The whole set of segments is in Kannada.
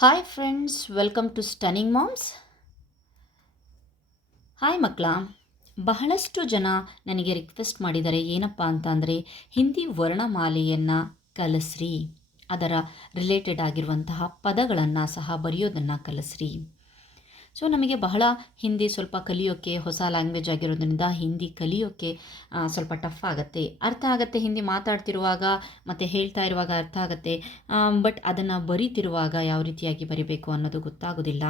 Hi friends, welcome to stunning moms. Hi ಮಕ್ಕಳ, ಬಹಳಷ್ಟು ಜನ ನನಗೆ ರಿಕ್ವೆಸ್ಟ್ ಮಾಡಿದ್ದಾರೆ. ಏನಪ್ಪ ಅಂತ ಅಂದರೆ ಹಿಂದಿ ವರ್ಣಮಾಲೆಯನ್ನು ಕಲಿಸ್ರಿ, ಅದರ ರಿಲೇಟೆಡ್ ಆಗಿರುವಂತಹ ಪದಗಳನ್ನು ಸಹ ಬರೆಯೋದನ್ನು ಕಲಿಸ್ರಿ. ಸೊ ನಮಗೆ ಬಹಳ ಹಿಂದಿ ಸ್ವಲ್ಪ ಕಲಿಯೋಕ್ಕೆ, ಹೊಸ ಲ್ಯಾಂಗ್ವೇಜ್ ಆಗಿರೋದ್ರಿಂದ ಹಿಂದಿ ಕಲಿಯೋಕ್ಕೆ ಸ್ವಲ್ಪ ಟಫ್ ಆಗುತ್ತೆ, ಅರ್ಥ ಆಗುತ್ತೆ. ಹಿಂದಿ ಮಾತಾಡ್ತಿರುವಾಗ ಮತ್ತು ಹೇಳ್ತಾ ಇರುವಾಗ ಅರ್ಥ ಆಗುತ್ತೆ, ಬಟ್ ಅದನ್ನು ಬರೀತಿರುವಾಗ ಯಾವ ರೀತಿಯಾಗಿ ಬರಿಬೇಕು ಅನ್ನೋದು ಗೊತ್ತಾಗೋದಿಲ್ಲ.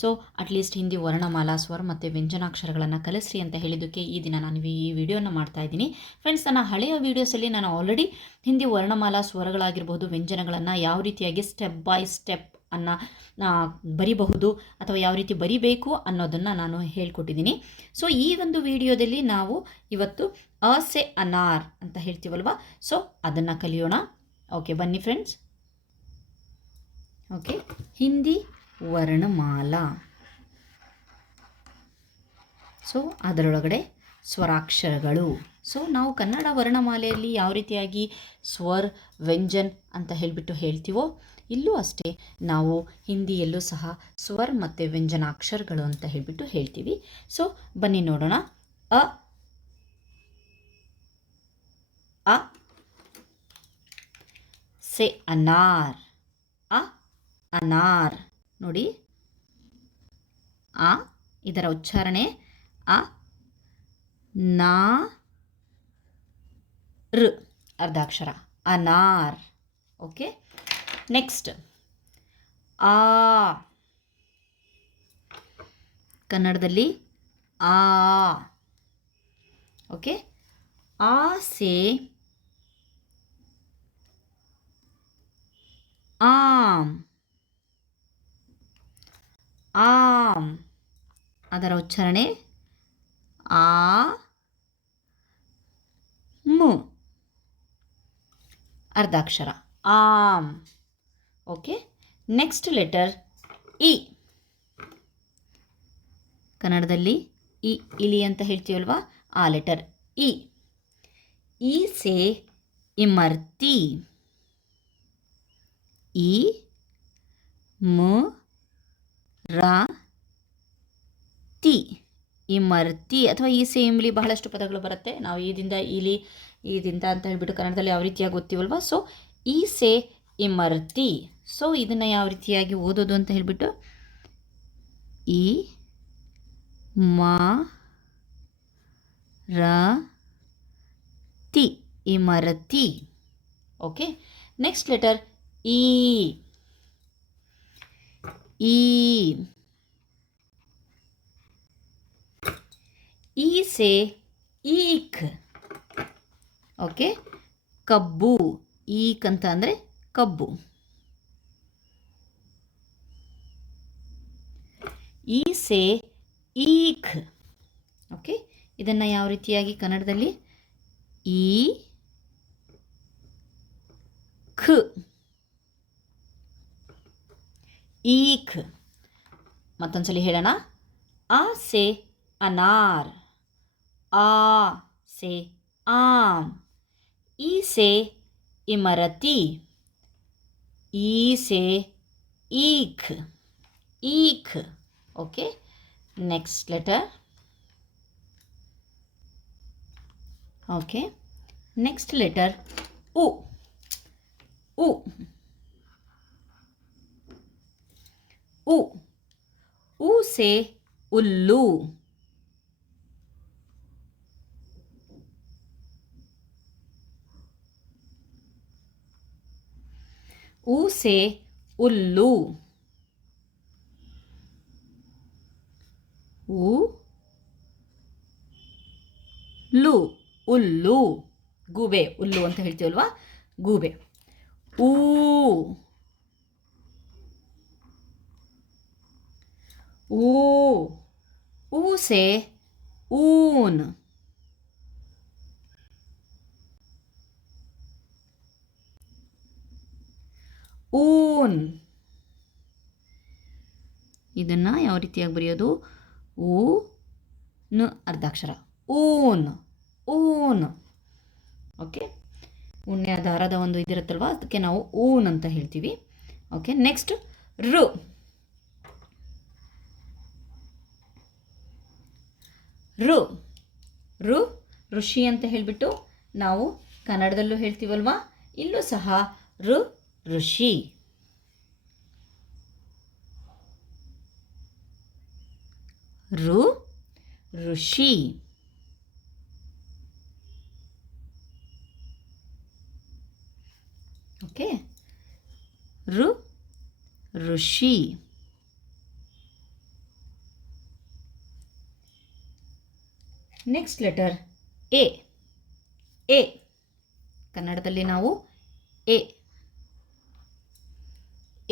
ಸೊ ಅಟ್ಲೀಸ್ಟ್ ಹಿಂದಿ ವರ್ಣಮಾಲಾ, ಸ್ವರ ಮತ್ತು ವ್ಯಂಜನಾಕ್ಷರಗಳನ್ನು ಕಲಿಸ್ರಿ ಅಂತ ಹೇಳಿದ್ದಕ್ಕೆ ಈ ದಿನ ನಾನು ಈ ವಿಡಿಯೋನ ಮಾಡ್ತಾ ಇದ್ದೀನಿ. ಫ್ರೆಂಡ್ಸ್, ನನ್ನ ಹಳೆಯ ವೀಡಿಯೋಸಲ್ಲಿ ನಾನು ಆಲ್ರೆಡಿ ಹಿಂದಿ ವರ್ಣಮಾಲಾ, ಸ್ವರಗಳಾಗಿರ್ಬೋದು, ವ್ಯಂಜನಗಳನ್ನು ಯಾವ ರೀತಿಯಾಗಿ ಸ್ಟೆಪ್ ಬೈ ಸ್ಟೆಪ್ ಬರಿಬಹುದು ಅಥವಾ ಯಾವ ರೀತಿ ಬರಿಬೇಕು ಅನ್ನೋದನ್ನು ನಾನು ಹೇಳ್ಕೊಟ್ಟಿದ್ದೀನಿ. ಸೊ ಈ ಒಂದು ವಿಡಿಯೋದಲ್ಲಿ ನಾವು ಇವತ್ತು ಅ ಸೆ ಅನಾರ್ ಅಂತ ಹೇಳ್ತೀವಲ್ವ, ಸೊ ಅದನ್ನು ಕಲಿಯೋಣ. ಓಕೆ, ಬನ್ನಿ ಫ್ರೆಂಡ್ಸ್. ಓಕೆ, ಹಿಂದಿ ವರ್ಣಮಾಲಾ. ಸೊ ಅದರೊಳಗಡೆ ಸ್ವರಾಕ್ಷರಗಳು. ಸೊ ನಾವು ಕನ್ನಡ ವರ್ಣಮಾಲೆಯಲ್ಲಿ ಯಾವ ರೀತಿಯಾಗಿ ಸ್ವರ್, ವ್ಯಂಜನ್ ಅಂತ ಹೇಳಿಬಿಟ್ಟು ಹೇಳ್ತೀವೋ, ಇಲ್ಲೂ ಅಷ್ಟೇ ನಾವು ಹಿಂದಿಯಲ್ಲೂ ಸಹ ಸ್ವರ್ ಮತ್ತು ವ್ಯಂಜನಾಕ್ಷರಗಳು ಅಂತ ಹೇಳಿಬಿಟ್ಟು ಹೇಳ್ತೀವಿ. ಸೊ ಬನ್ನಿ ನೋಡೋಣ. ಅ ಅ ಸೆ ಅನಾರ್. ಅ ಅನಾರ್ ನೋಡಿ, ಆ ಇದರ ಉಚ್ಚಾರಣೆ ಅ ನಾ ರ್, ಅರ್ಧಾಕ್ಷರ ಅನಾರ್. ಓಕೆ, ನೆಕ್ಸ್ಟ್ ಆ. ಕನ್ನಡದಲ್ಲಿ ಆ. ಓಕೆ, ಆ ಸೆ ಆಮ್. ಆಮ್ ಅದರ ಉಚ್ಚಾರಣೆ ಆ ಮು, ಅರ್ಧಾಕ್ಷರ ಆಮ್. ಓಕೆ, ನೆಕ್ಸ್ಟ್ ಲೆಟರ್ ಇ. ಕನ್ನಡದಲ್ಲಿ ಇ, ಇಲಿ ಅಂತ ಹೇಳ್ತೀವಲ್ವಾ, ಆ ಲೆಟರ್ ಇ. ಈ ಸೆ ಇಮರ್ತಿ. ಇ ಮ ರ ತಿ, ಇಮರ್ತಿ. ಅಥವಾ ಈ ಸೆ ಇಮ್ಲಿ ಬಹಳಷ್ಟು ಪದಗಳು ಬರುತ್ತೆ. ನಾವು ಈದಿಂದ ಇಲಿ, ಈದಿಂದ ಅಂತ ಹೇಳ್ಬಿಟ್ಟು ಕನ್ನಡದಲ್ಲಿ ಯಾವ ರೀತಿಯಾಗಿ ಓದ್ತೀವಲ್ವ, ಸೊ ಈ ಸೆ ಇಮರ್ತಿ. ಸೊ ಇದನ್ನು ಯಾವ ರೀತಿಯಾಗಿ ಓದೋದು ಅಂತ ಹೇಳಿಬಿಟ್ಟು, ಇ ಮ ರ ತಿ, ಇಮರತಿ. ಓಕೆ, ನೆಕ್ಸ್ಟ್ ಲೆಟರ್ ಈ. ಈ ಈ ಸೆ ಈಕ್. ಓಕೆ, ಕಬ್ಬು. ಈಕ್ ಅಂತ ಅಂದರೆ ಕಬ್ಬು. ಈ ಸೆ ಈಕ್. ಓಕೆ, ಇದನ್ನು ಯಾವ ರೀತಿಯಾಗಿ ಕನ್ನಡದಲ್ಲಿ ಈ ಖ, ಈಕ್. ಮತ್ತೊಂದ್ಸಲಿ ಹೇಳೋಣ. ಆ ಸೆ ಅನಾರ್. ಆ ಸೆ ಆಮ್. ಈ ಸೆ ಇಮರತಿ. ಈ ಸೆ ಈಕ್. ಈಕ್. Okay, next letter. Okay, next letter ಉ. ಉ. ಉ. ಉ ಸೆ ಉಲ್ಲು. ಉ ಸೆ ಉಲ್ಲು. ಉ ಲು, ಉಲ್ಲು. ಗೂಬೆ, ಉಲ್ಲು ಅಂತ ಹೇಳ್ತೀವಲ್ವಾ, ಗೂಬೆ. ಊ. ಊ. ಊ ಸೆ ಊನ್. ಊನ್. ಇದನ್ನು ಯಾವ ರೀತಿಯಾಗಿ ಬರೆಯೋದು? ಊ ನ, ಅರ್ಧಾಕ್ಷರ ಊನ್. ಊನ್. ಓಕೆ, ಉಣ್ಣೆ ದಾರದ ಒಂದು ಇದಿರುತ್ತಲ್ವ, ಅದಕ್ಕೆ ನಾವು ಊನ್ ಅಂತ ಹೇಳ್ತೀವಿ. ಓಕೆ, ನೆಕ್ಸ್ಟ್ ರು ರು ರು ಋಷಿ ಅಂತ ಹೇಳಿಬಿಟ್ಟು ನಾವು ಕನ್ನಡದಲ್ಲೂ ಹೇಳ್ತೀವಲ್ವಾ, ಇಲ್ಲೂ ಸಹ ರು ಋಷಿ. ರು ಋಷಿ. ಓಕೆ, ರು ಋಷಿ. ನೆಕ್ಸ್ಟ್ ಲೆಟರ್ ಎ. ಎ ಕನ್ನಡದಲ್ಲಿ ನಾವು ಎ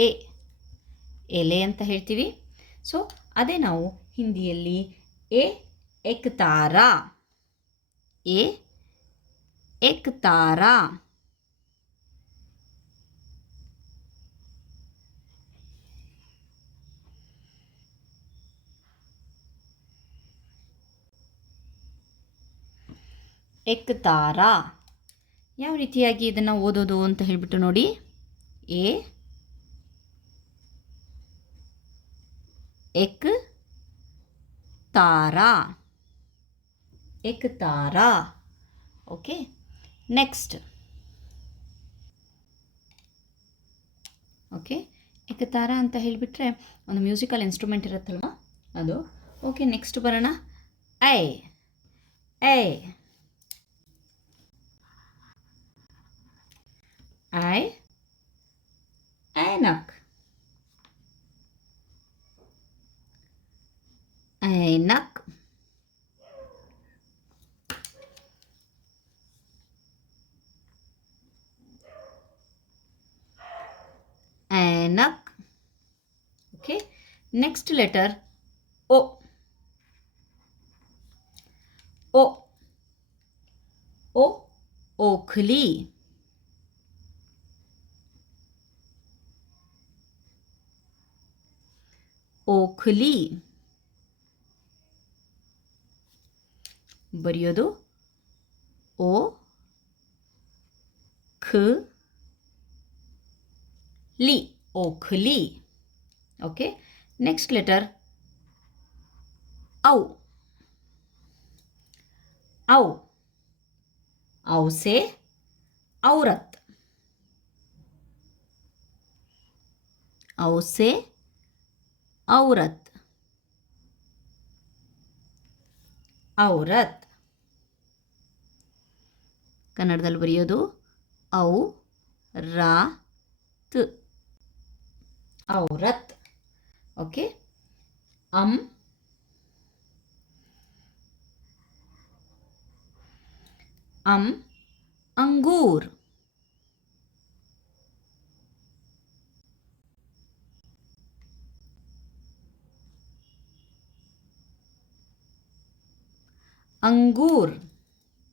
ಎ ಎಲೆ ಅಂತ ಹೇಳ್ತೀವಿ. ಸೊ ಅದೇ ನಾವು ಹಿಂದಿಯಲ್ಲಿ ಎ ಏಕ್ ತಾರಾ, ಎ ಏಕ್ ತಾರಾ. ಏಕ್ ತಾರಾ. ಯಾವ ರೀತಿಯಾಗಿ ಇದನ್ನು ಓದೋದು ಅಂತ ಹೇಳಿಬಿಟ್ಟು ನೋಡಿ. ಎ ಏಕ್ ತಾರಾ, ಏಕ್ ತಾರಾ. Okay, next. ಓಕೆ, ಏಕ್ ತಾರಾ ಅಂತ ಹೇಳಿಬಿಟ್ರೆ ಒಂದು ಮ್ಯೂಸಿಕಲ್ ಇನ್ಸ್ಟ್ರೂಮೆಂಟ್ ಇರುತ್ತಲ್ವ ಅದು. ಓಕೆ, ನೆಕ್ಸ್ಟ್ ಬರೋಣ. ಐ ಐ ಐ ಐನಕ್ ಐನಕ್. ಐನಕ್. ಓಕೆ, ನೆಕ್ಸ್ಟ್ ಲೆಟರ್ ಓ. ಓ ಓ ಓಖ್ಲಿ. ಓಖ್ಲಿ ಬರೆಯೋದು ಓ ಖ ಲಿ, ಓಖ್ಲಿ. ಓಕೆ, ನೆಕ್ಸ್ಟ್ ಲೆಟರ್ ಔ. ಔ ಔ से औरत, औ से औरत, ಔರತ್. ಕನ್ನಡದಲ್ಲಿ ಬರೆಯೋದು ಔ ರಾ ತ್, ಔರತ್. ಓಕೆ, ಅಂ अंगूर. अंगूर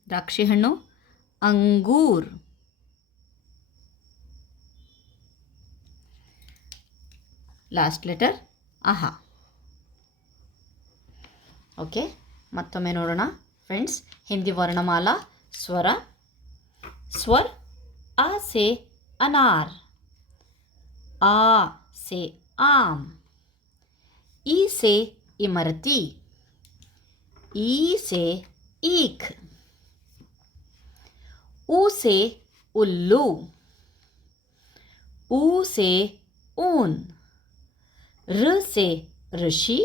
द्राक्षಿ ಹಣ್ಣು, अंगूर. ಲಾಸ್ಟ್ ಲೆಟರ್ ಆಹಾ. ಓಕೆ, ಮತ್ತೊಮ್ಮೆ ನೋಡೋಣ ಫ್ರೆಂಡ್ಸ್. ಹಿಂದಿ ವರ್ಣಮಾಲಾ स्वर. स्वर आ से अनार, आ से आम, ई से इमरती, ई से ईख, ऊ से उल्लू, ऊ से ऊन, र से ऋषि,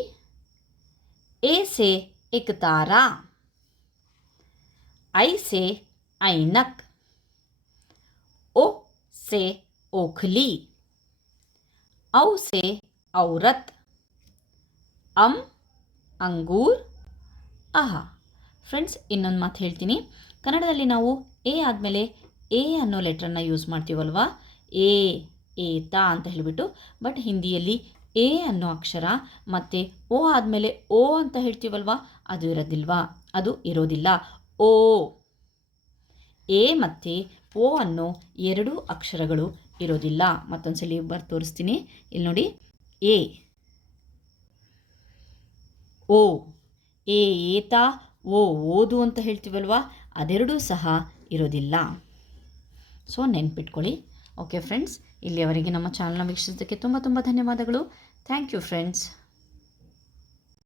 ए से एक तारा, आई से ऐनक, ओ से ओखली, औ से औरत, अंगूर, ಆಹಾ. ಫ್ರೆಂಡ್ಸ್, ಇನ್ನೊಂದು ಮಾತು ಹೇಳ್ತೀನಿ. ಕನ್ನಡದಲ್ಲಿ ನಾವು ಎ ಆದಮೇಲೆ ಎ ಅನ್ನೋ ಲೆಟ್ರನ್ನು ಯೂಸ್ ಮಾಡ್ತೀವಲ್ವಾ, ಎ ಏತ ಅಂತ ಹೇಳಿಬಿಟ್ಟು. ಬಟ್ ಹಿಂದಿಯಲ್ಲಿ ಎ ಅನ್ನೋ ಅಕ್ಷರ ಮತ್ತು ಓ ಆದಮೇಲೆ ಓ ಅಂತ ಹೇಳ್ತೀವಲ್ವಾ, ಅದು ಇರೋದಿಲ್ವಾ, ಅದು ಇರೋದಿಲ್ಲ. ಓ, ಎ ಮತ್ತು ಓ ಅನ್ನೋ ಎರಡೂ ಅಕ್ಷರಗಳು ಇರೋದಿಲ್ಲ. ಮತ್ತೊಂದು ಸಲ ಬರ್ದು ತೋರಿಸ್ತೀನಿ. ಇಲ್ಲಿ ನೋಡಿ, ಎ, ಓ, ಎ ಏತ, ಓ ಓದು ಅಂತ ಹೇಳ್ತೀವಲ್ವಾ, ಅದೆರಡೂ ಸಹ ಇರೋದಿಲ್ಲ. ಸೊ ನೆನ್ಪಿಟ್ಕೊಳ್ಳಿ. ಓಕೆ ಫ್ರೆಂಡ್ಸ್, ಇಲ್ಲಿಯವರೆಗೆ ನಮ್ಮ ಚಾನಲ್ನ ವೀಕ್ಷಿಸೋದಕ್ಕೆ ತುಂಬ ತುಂಬ ಧನ್ಯವಾದಗಳು. Thank you friends.